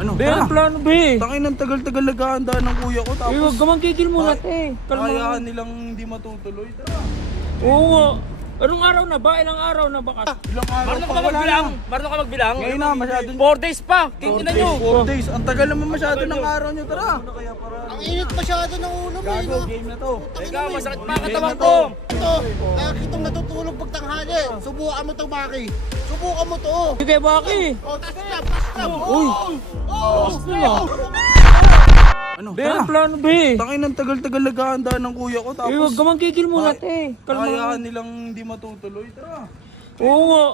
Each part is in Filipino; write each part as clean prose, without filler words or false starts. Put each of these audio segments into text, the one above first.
Ano? Be, ang plano, be. Tangin ng tagal-tagal naghahanda ng kuya ko. Eh, Tapos huwag ka magkikil muna, te. kakayahan nilang hindi matutuloy. Tara. Oo nga. Anong araw na ba? Ilang araw na ba kasi? Ilang araw Marunong pa ka wala magbilang? na. Marunong ka magbilang? Ngayon na, masyado. 4 days pa. Tingnan nyo. 4 days. Ang tagal naman masyado ng araw nyo. Tara. Ang init masyado ng ulo mo, Gago, no? game na to. Teka, masakit pa ang katawan ko. Ito, lagi itong natutulog pag tanghali. Subukan mo to, Maki. Subukan mo to. Sige, Baki. Oh, tas lang. Uy. Ano? Be, ang plano, be. Tangin ng tagal-tagal naghahanda ng kuya ko. Eh, huwag Tapos ka magkikil muna, te. kakayahan nilang hindi matutuloy. Tara. Oo nga.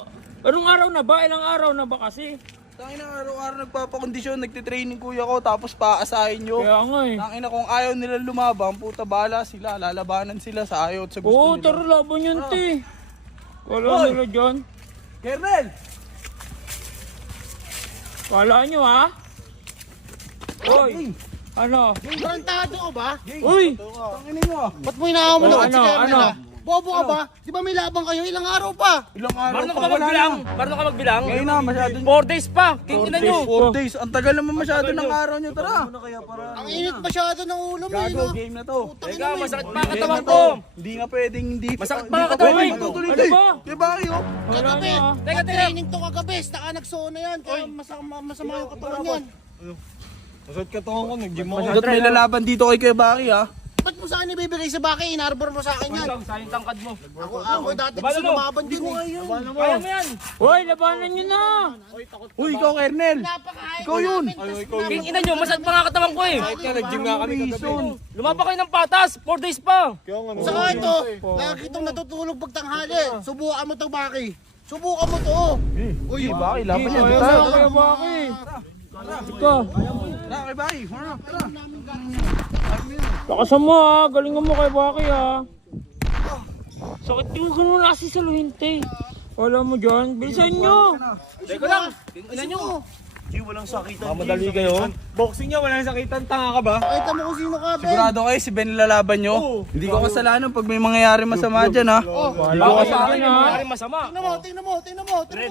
Anong araw na ba? Ilang araw na ba kasi? Tangin na araw-araw nagpapakondisyon, nagtitraining kuya ko. Tapos paasahin nyo. Kaya nga eh. Tangin na kung ayaw nila lumabang, puta bala sila. Lalabanan sila sa ayaw at sa gusto Oo, nila. tara laban yun, te. Wala Hoy. nila dyan. Kernel! Kala nyo, ha? Hoy. Ano? Tarantado ka ba? Uy. Tangin nyo. Ba't mo inahamon Ano, agad si ano, Kernel, ano? ah? Bobo ka ba? Di ba may labang kayo? Ilang araw pa? Ilang araw Marunong pa ka wala magbilang? na. Marunong ka magbilang? Ngayon na, masyado. 4 days pa. Tingnan nyo. 4 days. Ang tagal naman masyado ng araw nyo. Tara. Ang init masyado ng ulo mo, Gago, no? game na to. Teka, masakit pa ang katawan ko. Hindi nga pwedeng hindi. Masakit hindi pa ang pa katawan pwedeng ko. matutuloy Ano to eh. ba? Diba kayo? Wala Kagabi, na. Teka, training to kagabi. Taka nagsona yan. Kaya masama yung katawan yan. Masakit ka to ako. Nag-gym ako. Ba't may lalaban dito kay Kuya Baki ha? Ba't mo sa akin ibibigay sa Baki? Inarbor mo sa akin yan. Sayang tangkad mo. Ako dati Labanan gusto mo. lumaban din eh. Kaya mo yan. Hoy, labanan nyo na. Uy, ikaw Kernel. Napakain Ikaw yun. Tingnan nyo, masakit pa ang katawan ko eh. Nag-gym nga kami kagabi. Lumapa kayo ng patas. 4 days pa. Saka ito, lagi itong natutulog pag tanghali. Subukan mo to, Baki. Subukan mo to. Uy, Baki, laban yan. Ayaw Tara. na, Kuya Baki. Ika. Tara, kay Baki. Tara. Lakasan mo, ha. Galingan mo kay Baki, ha. Sakit yung ganun na kasi sa luhinte. Wala mo dyan. Bilisan nyo. Teka lang. Tingnan nyo. Mamadali kayo. Boxing niya, walang sakitan. Tanga ka ba? Kahit mo kung sino ka, Ben. Sigurado kayo si Ben lalaban nyo? Hindi ko kasalanan pag may mangyayari masama dyan ha. Wala Baka ka sa sa akin akin, yung ha. maaaring masama. Tingnan mo.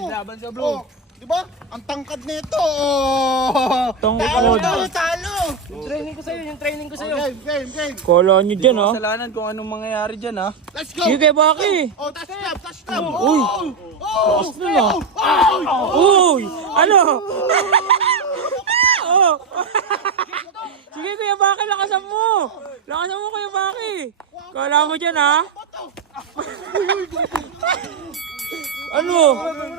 laban sa Oh, di ba? Ang tangkad nito. Oh. Tangkad. Talo. Yung training ko sa'yo. Game. Kala nyo dyan, ha. Kasalanan kung anong mangyayari dyan ha. Let's go. Sige kay Baki. Oh, touch club. Uy. Lakas na lang. Uy. Ano? Oh. Sige Kuya Baki, lakasan mo. Lakasan mo Kuya Baki. Kala mo dyan, ha. Ano?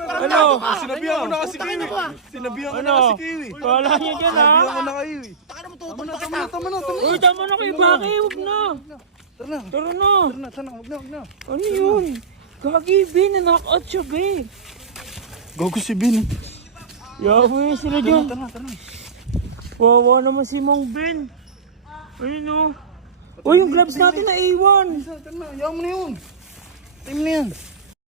Ano? Sinabihan ko na kasi Kiwi. Sinabihan ko na Ano? kasi Kiwi. Kala nyo dyan, ha. Sinabihan ko na kayo eh. Taka na matutong pa kita. Tama na. Uy, tama na Kuya Baki. Huwag na. Tara na. Tara na. Wag na. Ano yun? Gagi, Ben. Na-knockout siya, Ben. Gago si Ben. Yawa yun sila dyan. Tara na. Wawa naman si Mang Ben. Ayun o. Uy, yung gloves natin na A1. Tara na. Ayaw mo na yun. Time na yan.